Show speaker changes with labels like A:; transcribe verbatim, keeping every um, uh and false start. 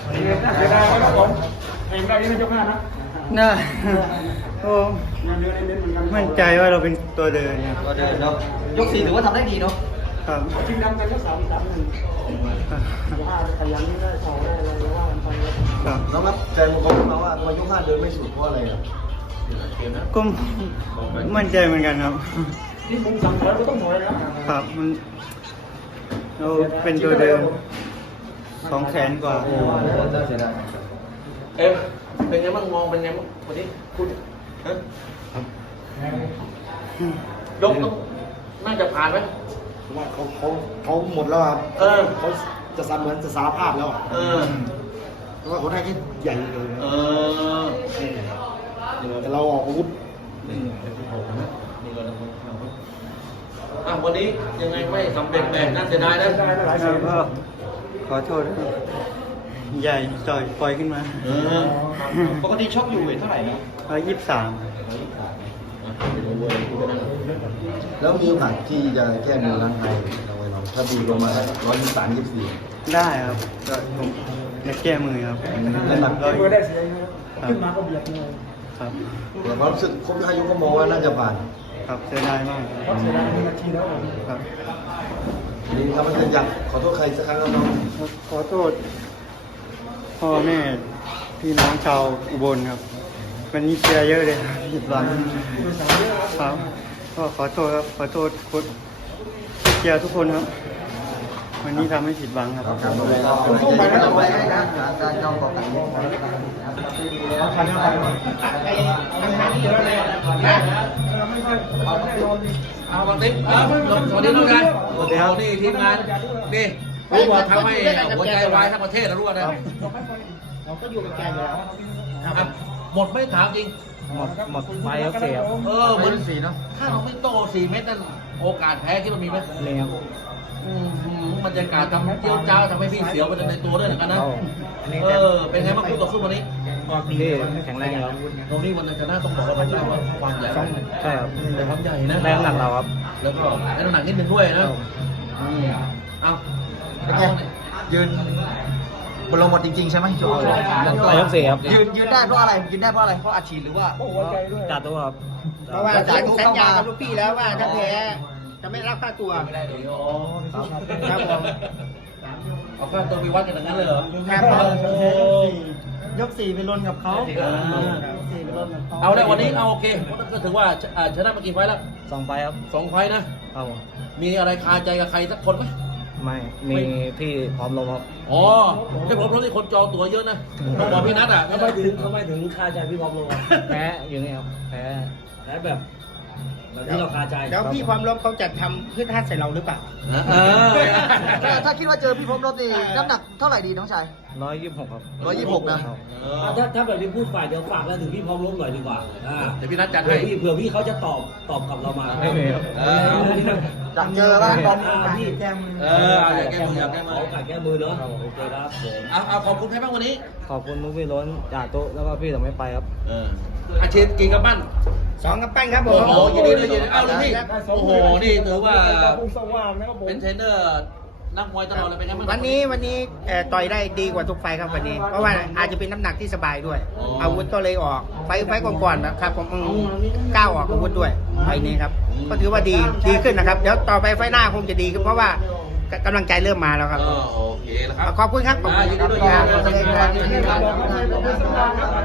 A: น่าเสียดายครับผมเองได้ยังไม่ยกหน้านะ
B: น่าโอ้
A: งานเดือนเน้นเหมือนกัน
B: มั่นใจว่าเราเป็นตัวเดินครับ
C: ก็เดินเนาะยกสี่ถือว่าทำได้ดีเนาะ
B: ครับ
A: จริงดำกันก็สามสามหนึ่งห้าขยันนี่ได้สองได้อะไรว่ามันไป
B: ครับ
C: น้องรับใจมันเขาพูดมาว่าทำไมยกห้าเดินไม่สุดเพราะอะไรอ่ะ
B: ก็มั่นใจเหมือนกันครับ
A: นี่ผมสั่งถอยก็ต้องถอยนะครับ
B: มันเราเป็นตัวเดินสองแสนกว่า
C: โอ้โหน่าเสียดายเอ็มเป็นไงบ้างมองเป็นไงบ้างวันนี้คุณฮะยกต้องน่าจะผ่านไหม
D: ว่าเขาเขาเขาหมดแล้วครับ
C: เออ
D: เขาจะสารเหมือนจะสารภาพแล้วอะ
C: เออ
D: เพราะว่าคนแรกที่ใหญ่เลยนะ
C: เออ
D: แต่เราออกอาวุธ
C: อ่ะวันนี้ยังไงไม่สำเร็จแบบน่าเสียดายนะ
A: ได้หลายเสียง
B: ก็ขอโทษครับใหญ่ต่อยปล่อยขึ้นมา
C: เออปกติชกอยู่เวทเท่าไหร่นะ
B: ร้อยยี่สิบสาม
D: แล้วมีโอกาสที่จะแก้มือร่างกายเราไว้เราถ้าดีลงมาร้อยยี่สิบสามยี่สิบสี่
B: ได้ครับก็ผมจะแก้มือครับ
D: น้ำหนัก
B: ร้อย
A: เมื่อได้เสียงขึ้นมาก็เบียดเลย
B: ครับ
D: แต่ความรู้สึกครบอายุก็มองว่าน่าจะผ่าน
B: ครับเสียดายมาก
A: เพราะเสียดายนาทีแล้ว
B: ครับ
D: นี่ครับมันอยากขอโทษใครสักครั้งครับน้อง
B: ขอโทษพ่อแม่พี่น้องชาวอุบลครับวันนี้เชียร์เยอะเลยครับผิดหวังครับก็ขอโทษครับขอโทษคนเชียร์ทุกคนครับ วันนี้ทำให้ผิดหวังครับ
D: การดูแลเราเป็นใจเราไว้ให้นะการจ้องบอกกัน
A: เอาคันเอาคันเอาคันนี้เยอะเลยนะไม่ค่อยเอาแน่นอน
C: เอาบางติ๊บเออสวัสดีน้องกัน
B: สวัสดีครับ
C: นี่ทีมงานนี่รู้ว่าทำให้หัวใจวายทั้งประเทศนะรู้ว่านะ
A: เราก็อยู่กับแกอยู่แล้ว
C: อ่ะหมดไม่ถามจริง
B: หมดหมดไปแล้วเสีย
C: เออเหมือนสี่เนาะถ้าเราไม่โตสี่เมตรนั่นโอกาสแพ้คิดว่ามีไหม
B: เลยครับ
C: อืมบรรยากาศทำให้เจียวจ้าวทำให้พี่เสียวไปในตัวด้วยเหมือนกันนะเออเป็นไงบ้างคู่ต่อสู้วันนี้
B: นี่แข็งแรงครับ
C: ตรงนี้วันชนะต้องบอกว่าพระเจ้าว่าความใหญ่
B: ใช่ครับ
C: แต่ความใหญ่นะ
B: แรงหนักเราครับ
C: แล้วก็ให้น้ำหนักนิดนึงด้วยนะอืมเอา
D: เป็นไงยืนบนลงหมดจริงๆใช่ไหมโจ้
B: ไปยกสี่ครับ
D: ยืนยืนได้เพราะอะไรยืนได้เพราะอะไรเพราะอาชีพหรือว่า
A: โอ้หัวใจด้วย
B: จัดตัวครับ
E: เพราะว่าจ่ายสัญญากับลูกพี่แล้วว่าถ้าแพ้จะไม่รับค่าตัว
C: ไม่ได้เลยอ๋อ
E: ครับผม
C: เอาค่าตัวไปวัดกันอย่างนั้นเลยเหรอ
E: ครับ
C: โอ้
B: ยกสี่ไปลนกับเขา
C: เอาได้วันนี้เอาโอเคก็ถือว่าอ่าชนะมากี่ไฟล์แล้ว
B: สองไปครับ
C: สองไฟล์นะ
B: เอา
C: มีอะไรคาใจกับใครสักคนไหม
B: ไม่มีพี่พร้อมลงครับ
C: อ๋อให้ผมรู้ที่คนจองตั๋วเยอะนะต้องบอกพี่นัทอ่ะ
F: ทำไมถึงทำไมถึงคาใจพี่พร้อมลงอะ
B: แพ้อยู่นี่ครับแพ้
F: และแบบแบบที่เราคาใจ
E: แล้วพี่ความลบเขาจะทำขึ้นท่าใส่เราหรือเปล่า
C: เออ
D: ถ้าคิดว่าเจอพี่พบรถนี่น้ำหนักเท่าไหร่ดีน้องชาย
B: ร้อยยี่สิบหกครับ
D: ร้อยยี่สิบหกนะ
F: อ่ะถ้าถ้าแบบนี้พูดฝ่ายเดียวฝากแล้วถึงพี่พร้อมลงหน่อยดีกว่าอ่า
C: เดี๋ยวพี่นัทจัด
F: เผื่
C: ให้
F: อพี่เผื่อพี่เขาจะตอบตอบกลับเรามา
B: ไม่มีครับ
C: เออ
D: อยากเจอแล้วตอน
F: อ่าพี่
C: เออเอาอยากแก้มืออยากแก้มื
F: ข
C: อ
F: อโอกาสแก้มือเนาะโอเคครับผม
C: เอาเอาขอบคุณให้บ้างวันนี้
B: ขอบคุณมุกพี่ล้นจ่าโต๊ะแล้วก็พี่แต่ไม่ไปครับ
C: เอออาชีพกี่กำปั้น
E: สองกับปั้นครับผ
C: โอ้
E: ม
C: โหยินดีด้วยยินดีเอาเลยพี่โอ้โหนี่ถือว่า
A: พุ่งสว่างนะครับผม
C: เป็นเทรนเนอร์นักมวยตลอดเลยเป็นไงบ้าง
E: วันนี้วันนี้เอ่อต่อยได้ดีกว่าทุกไฟล์ครับวันนี้ เพราะว่าอาจจะเป็นน้ำหนักที่สบายด้วย อาวุธก็เลยออกไฟล์ไฟล์ก่อนๆนะครับผมอืมก้าวออกอาวุธด้วยไฟล์นี้ครับก็ถือว่าดีดีขึ้นนะครับเดี๋ยวต่อไปไฟล์หน้าคงจะดีขึ้นเพราะว่ากำลังใจเริ่มมาแล้วครับ
C: เออโอเคแล้วครับ
E: ขอบคุณครับขอบ
C: อ่า
E: คุณ
C: ยิน
E: ค
C: ดี
E: รับ
C: ด้วยยินดีด้วยยินดีด้วยยินดีด้วย